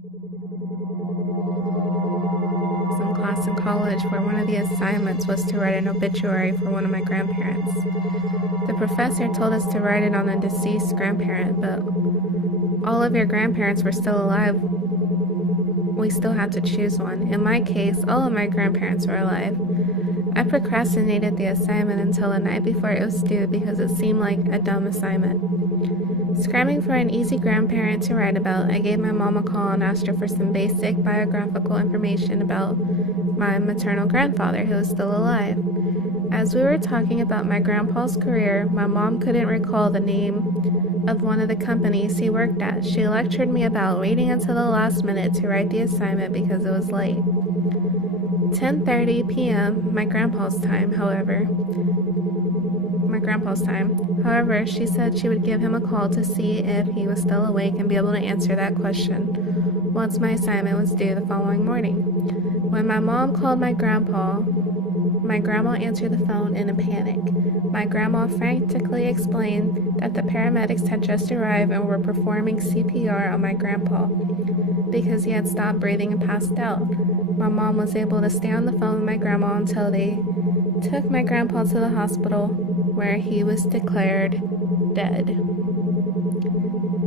Some class in college where one of the assignments was to write an obituary for one of my grandparents. The professor told us to write it on a deceased grandparent, but all of your grandparents were still alive. We still had to choose one. In my case, all of my grandparents were alive. I procrastinated the assignment until the night before it was due because it seemed like a dumb assignment. Scrambling for an easy grandparent to write about, I gave my mom a call and asked her for some basic biographical information about my maternal grandfather who was still alive. As we were talking about my grandpa's career, my mom couldn't recall the name of one of the companies he worked at. She lectured me about waiting until the last minute to write the assignment because it was late. 10:30 p.m., my grandpa's time, however, she said she would give him a call to see if he was still awake and be able to answer that question once my assignment was due the following morning. When my mom called my grandma answered the phone in a panic. My grandma frantically explained that the paramedics had just arrived and were performing CPR on my grandpa because he had stopped breathing and passed out. My mom was able to stay on the phone with my grandma until they took my grandpa to the hospital where he was declared dead.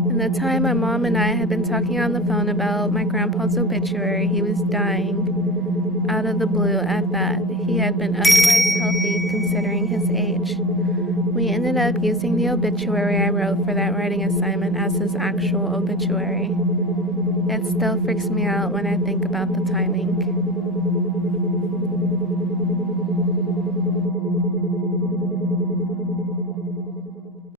In the time my mom and I had been talking on the phone about my grandpa's obituary, he was dying out of the blue at that. He had been otherwise healthy considering his age. We ended up using the obituary I wrote for that writing assignment as his actual obituary. It still freaks me out when I think about the timing.